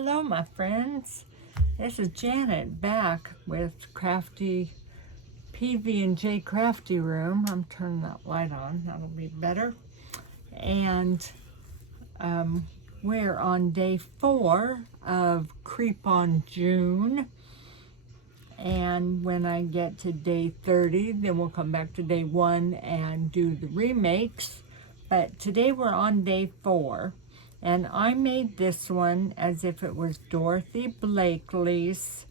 Hello, my friends. This is Janet back with Crafty PV&J Crafty Room. I'm turning that light on. That'll be better. And we're on day 4 of Creep on June. And when I get to day 30, then we'll come back to day 1 and do the remakes. But today we're on day 4. And I made this one as if it was Dorothy Blakely's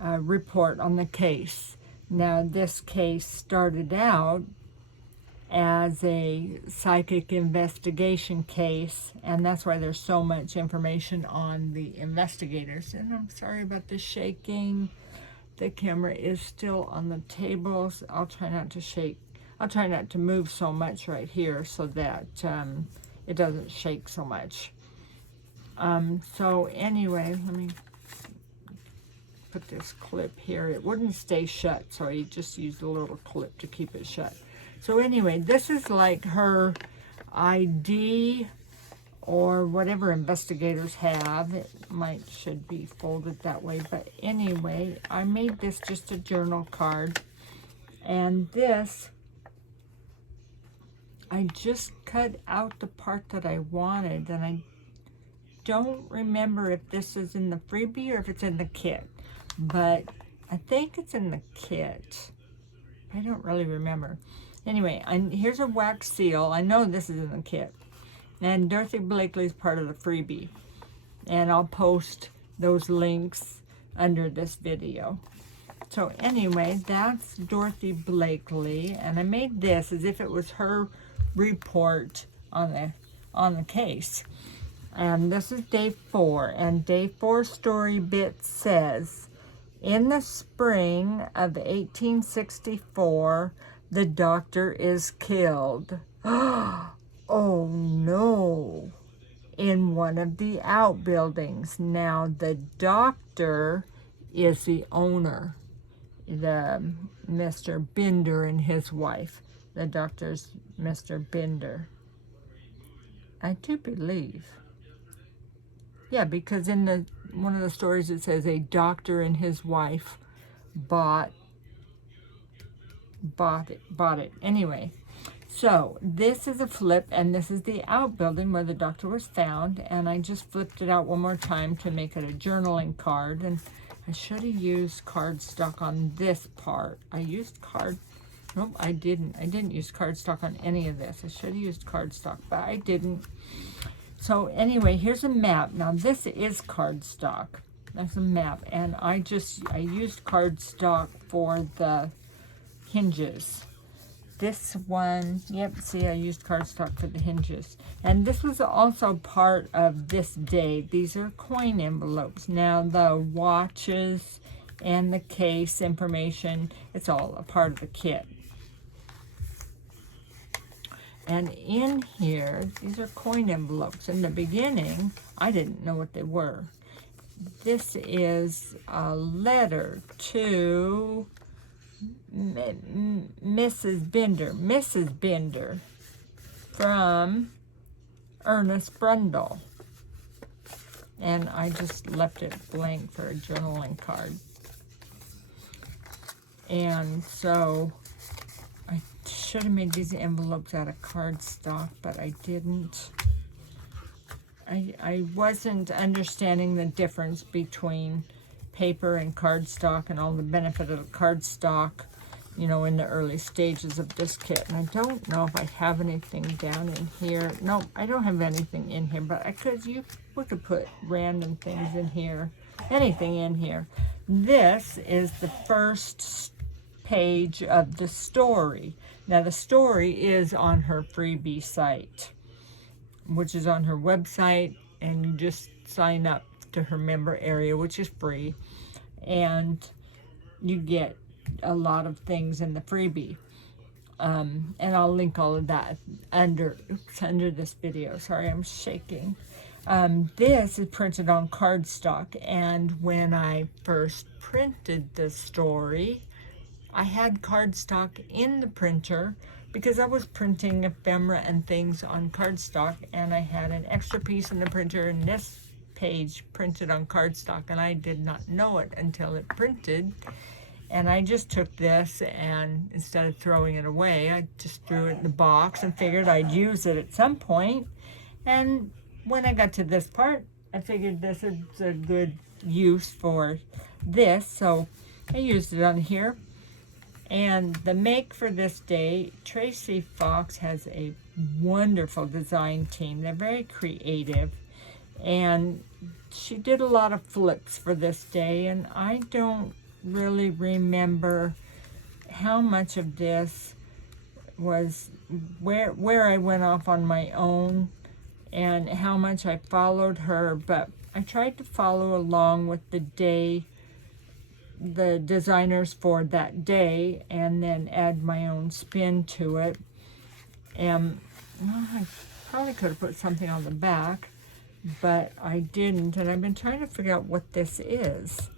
report on the case. Now, this case started out as a psychic investigation case, and that's why there's so much information on the investigators. And I'm sorry about the shaking. The camera is still on the tables. I'll try not to shake. I'll try not to move so much right here so that it doesn't shake so much. So anyway, let me put this clip here. It wouldn't stay shut, so I just used a little clip to keep it shut. So anyway, this is like her ID or whatever investigators have. It should be folded that way. But anyway, I made this just a journal card. And this, I just cut out the part that I wanted, and I don't remember if this is in the freebie or if it's in the kit, but I think it's in the kit. I don't really remember. Anyway, here's a wax seal. I know this is in the kit, and Dorothy Blakely's part of the freebie, and I'll post those links under this video. So anyway, that's Dorothy Blakely, and I made this as if it was her report on the case. And this is day 4, and day 4 story bit says, in the spring of 1864, the doctor is killed. Oh no, in one of the outbuildings. Now the doctor is the owner, the Mr. Bender and his wife. The doctor's Mr. Bender. I do believe. Yeah, because in one of the stories it says a doctor and his wife bought it. Anyway, so this is a flip, and this is the outbuilding where the doctor was found, and I just flipped it out one more time to make it a journaling card, and I should have used cardstock on this part. I used nope, I didn't use cardstock on any of this. I should have used cardstock, but I didn't. So anyway, here's a map. Now this is cardstock. That's a map, and I used cardstock for the hinges. This one, yep, see, I used cardstock for the hinges. And this was also part of this day. These are coin envelopes. Now the watches and the case information, it's all a part of the kit. And in here, these are coin envelopes. In the beginning, I didn't know what they were. This is a letter to Mrs. Bender from Ernest Brundle. And I just left it blank for a journaling card. And so I should have made these envelopes out of cardstock, but I didn't. I wasn't understanding the difference between paper and cardstock and all the benefit of the cardstock, you know, in the early stages of this kit. And I don't know if I have anything down in here. No, I don't have anything in here, but we could put random things in here, anything in here. This is the first page of the story. Now the story is on her freebie site, which is on her website, and you just sign up to her member area, which is free, and you get a lot of things in the freebie. And I'll link all of that under this video. Sorry, I'm shaking. This is printed on cardstock, and when I first printed the story, I had cardstock in the printer because I was printing ephemera and things on cardstock, and I had an extra piece in the printer, and this page printed on cardstock, and I did not know it until it printed. And I just took this, and instead of throwing it away, I just threw it in the box and figured I'd use it at some point. And when I got to this part, I figured this is a good use for this, so I used it on here. And the make for this day, Tracie Fox has a wonderful design team. They're very creative, and she did a lot of flips for this day, and I don't really remember how much of this was where I went off on my own and how much I followed her, but I tried to follow along with the day, the designers for that day, and then add my own spin to it. And well, I probably could have put something on the back, but I didn't, and I've been trying to figure out what this is.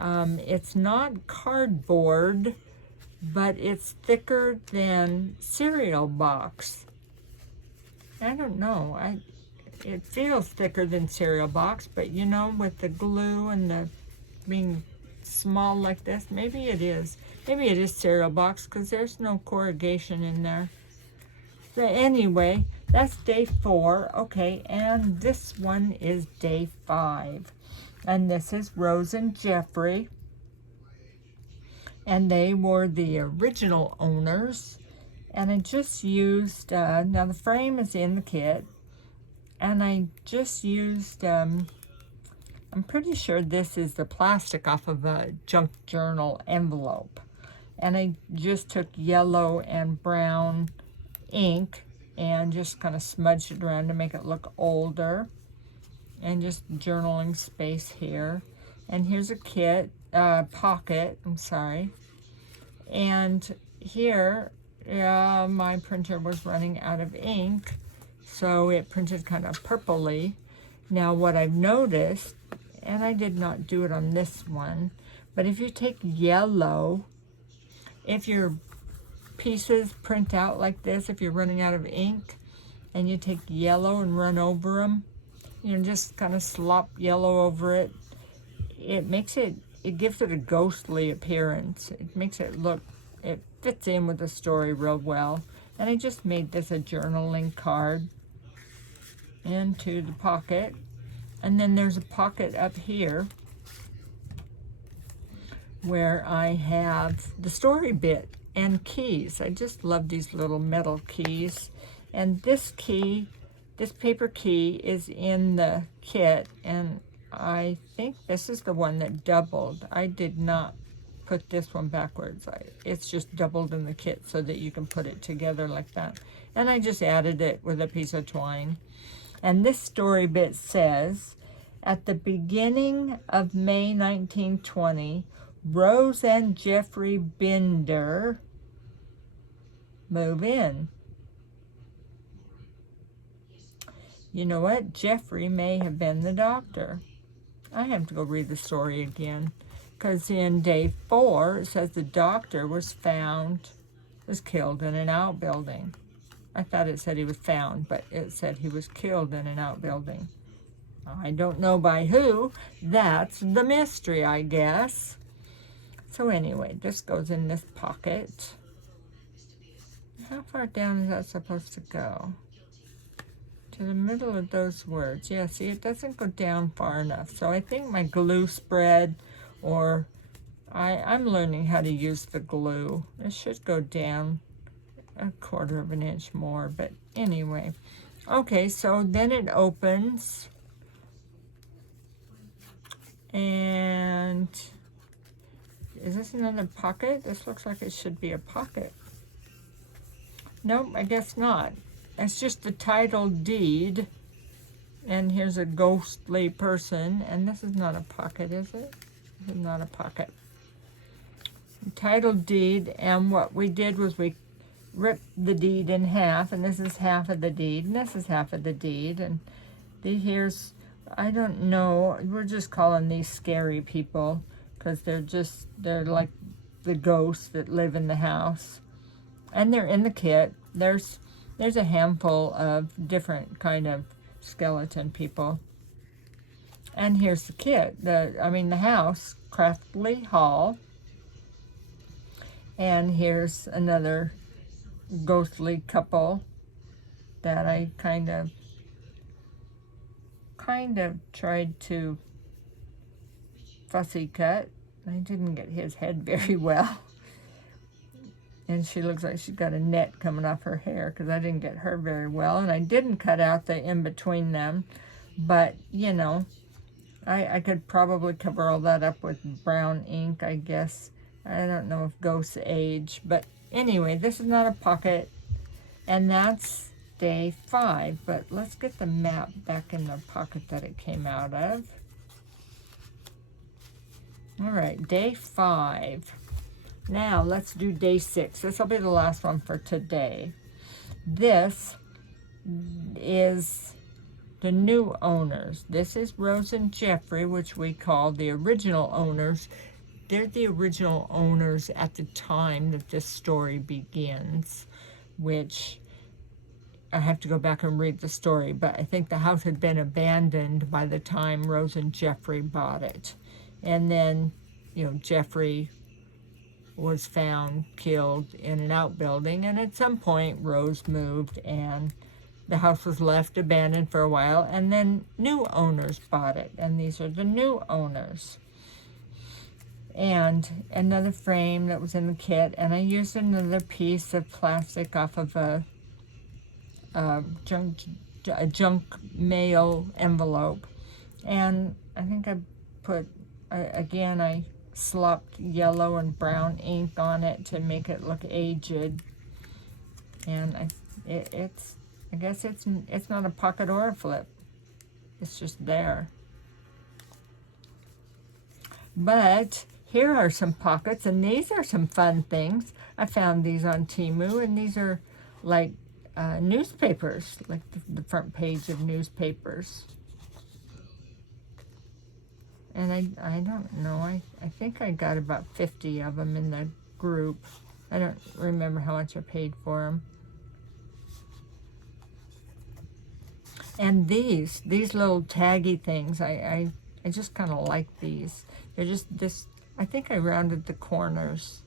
It's not cardboard, but it's thicker than cereal box. I don't know. It feels thicker than cereal box, but you know, with the glue and the being small like this, maybe it is. Maybe it is cereal box because there's no corrugation in there. So anyway, that's day 4. Okay, and this one is day 5. And this is Rose and Jeffrey. And they were the original owners. And I just used, now the frame is in the kit. And I just used, I'm pretty sure this is the plastic off of a junk journal envelope. And I just took yellow and brown ink and just kind of smudged it around to make it look older. And just journaling space here. And here's a kit, pocket, I'm sorry. And here, my printer was running out of ink, so it printed kind of purpley. Now what I've noticed, and I did not do it on this one, but if you take yellow, if your pieces print out like this, if you're running out of ink, and you take yellow and run over them, you know, just kind of slop yellow over it, it gives it a ghostly appearance. It makes it look, it fits in with the story real well. And I just made this a journaling card into the pocket. And then there's a pocket up here where I have the story bit and keys. I just love these little metal keys. And this key, this paper key is in the kit, and I think this is the one that doubled. I did not put this one backwards. It's just doubled in the kit so that you can put it together like that. And I just added it with a piece of twine. And this story bit says, at the beginning of May 1920, Rose and Jeffrey Binder move in. You know what? Jeffrey may have been the doctor. I have to go read the story again. Because in day 4, it says the doctor was killed in an outbuilding. I thought it said he was found, but it said he was killed in an outbuilding. I don't know by who. That's the mystery, I guess. So anyway, this goes in this pocket. How far down is that supposed to go? To the middle of those words. Yeah, see, it doesn't go down far enough. So I think my glue spread, or I'm learning how to use the glue. It should go down a 1/4 of an inch more, but anyway. Okay, so then it opens. And is this another pocket? This looks like it should be a pocket. Nope, I guess not. It's just the title deed, and here's a ghostly person, and this is not a pocket, is it? This is not a pocket. Title deed, and what we did was we ripped the deed in half, and this is half of the deed, and this is half of the deed, and here's, I don't know, we're just calling these scary people, because they're like the ghosts that live in the house, and they're in the kit. There's a handful of different kind of skeleton people. And here's the kit, the house, Craftly Hall. And here's another ghostly couple that I kind of tried to fussy cut. I didn't get his head very well. And she looks like she's got a net coming off her hair because I didn't get her very well. And I didn't cut out the in-between them. But, you know, I could probably cover all that up with brown ink, I guess. I don't know if ghosts age. But anyway, this is not a pocket. And that's day 5. But let's get the map back in the pocket that it came out of. All right, day 5. Now let's do day 6. This will be the last one for today. This is the new owners. This is Rose and Jeffrey, which we call the original owners. They're the original owners at the time that this story begins, which I have to go back and read the story, but I think the house had been abandoned by the time Rose and Jeffrey bought it. And then, you know, Jeffrey was found killed in an outbuilding, and at some point Rose moved and the house was left abandoned for a while, and then new owners bought it, and these are the new owners. And another frame that was in the kit, and I used another piece of plastic off of a junk mail envelope, and I think I put I slopped yellow and brown ink on it to make it look aged. And I guess it's not a pocket or a flip. It's just there. But here are some pockets, and these are some fun things. I found these on Temu, and these are like newspapers, like the front page of newspapers. And I don't know, I think I got about 50 of them in the group. I don't remember how much I paid for them. And these little taggy things, I just kind of like these. They're just this, I think I rounded the corners.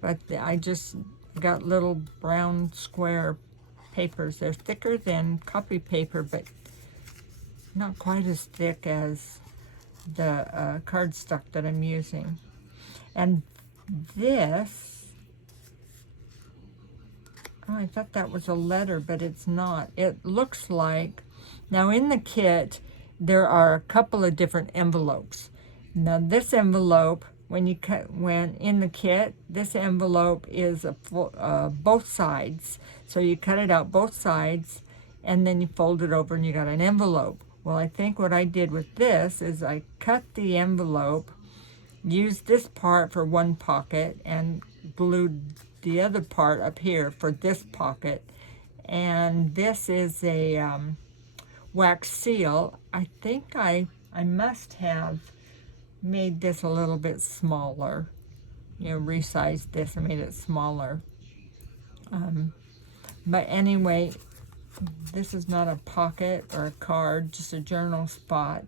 But I just got little brown square papers. They're thicker than copy paper, but not quite as thick as the cardstock that I'm using. And this, oh, I thought that was a letter, but it's not. It looks like, now in the kit, there are a couple of different envelopes. Now this envelope, when in the kit, this envelope is both sides. So you cut it out both sides, and then you fold it over and you got an envelope. Well, I think what I did with this is I cut the envelope, used this part for one pocket, and glued the other part up here for this pocket. And this is a wax seal. I think I must have made this a little bit smaller. You know, resized this and made it smaller. But anyway, this is not a pocket or a card, just a journal spot.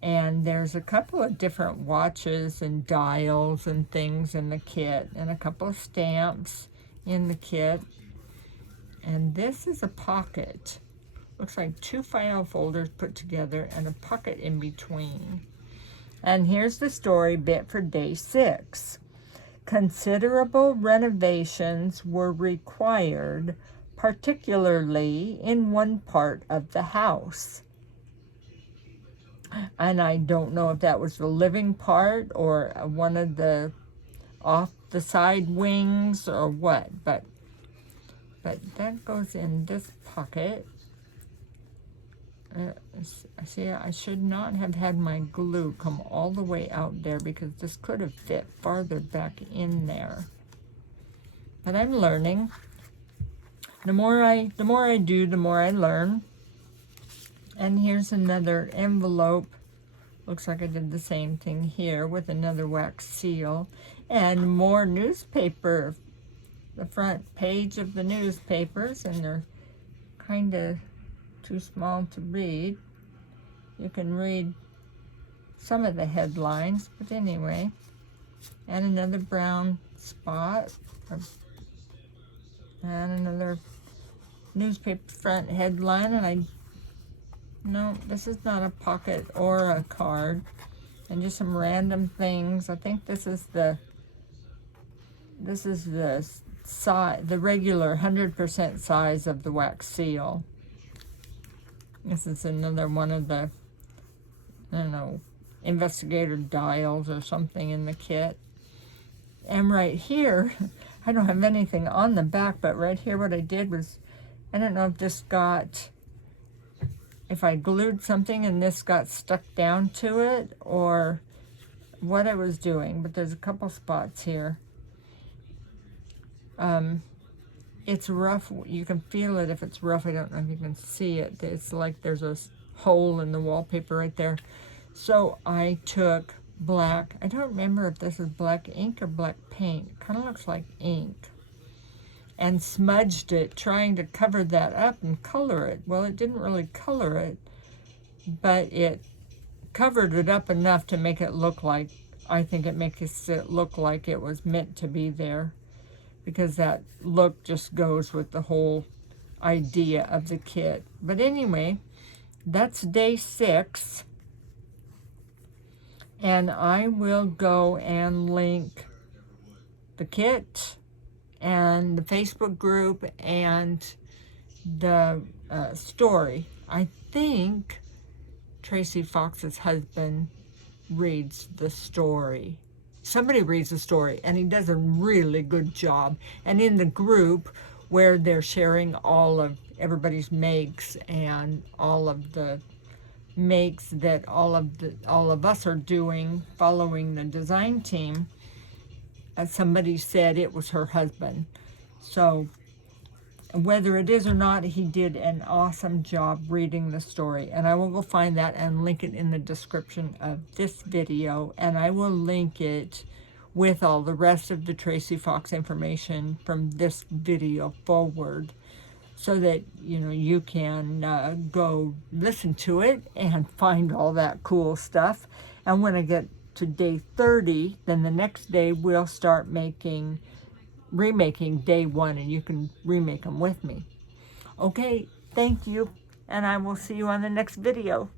And there's a couple of different watches and dials and things in the kit, and a couple of stamps in the kit. And this is a pocket. Looks like 2 file folders put together and a pocket in between. And here's the story bit for day 6. Considerable renovations were required, particularly in one part of the house. And I don't know if that was the living part or one of the off the side wings or what, but that goes in this pocket. See, I should not have had my glue come all the way out there because this could have fit farther back in there. But I'm learning. The more I do, the more I learn. And here's another envelope. Looks like I did the same thing here with another wax seal. And more newspaper. The front page of the newspapers, and they're kind of too small to read. you can read some of the headlines, but anyway. And another brown spot, and another newspaper front headline, and no, this is not a pocket or a card, and just some random things. I think this is the size, the regular 100% size of the wax seal. This is another one of the, I don't know, investigator dials or something in the kit. And right here, I don't have anything on the back, but right here what I did was, I don't know if this got, if I glued something and this got stuck down to it, or what I was doing, but there's a couple spots here. It's rough. You can feel it if it's rough. I don't know if you can see it. It's like there's a hole in the wallpaper right there. So I took black, I don't remember if this is black ink or black paint. It kind of looks like ink. And smudged it, trying to cover that up and color it. Well, it didn't really color it, but it covered it up enough to make it look like, I think it makes it look like it was meant to be there, because that look just goes with the whole idea of the kit. But anyway, that's day 6. And I will go and link the kit and the Facebook group and the story. I think Tracie Fox's husband reads the story. Somebody reads the story, and he does a really good job. And in the group where they're sharing all of everybody's makes and all of the makes that all of us are doing, following the design team, as somebody said it was her husband. So whether it is or not, he did an awesome job reading the story. And I will go find that and link it in the description of this video. And I will link it with all the rest of the Tracie Fox information from this video forward, so that, you know, you can go listen to it and find all that cool stuff. And when I get to day 30, then the next day we'll start remaking day 1, and you can remake them with me. Okay, thank you, and I will see you on the next video.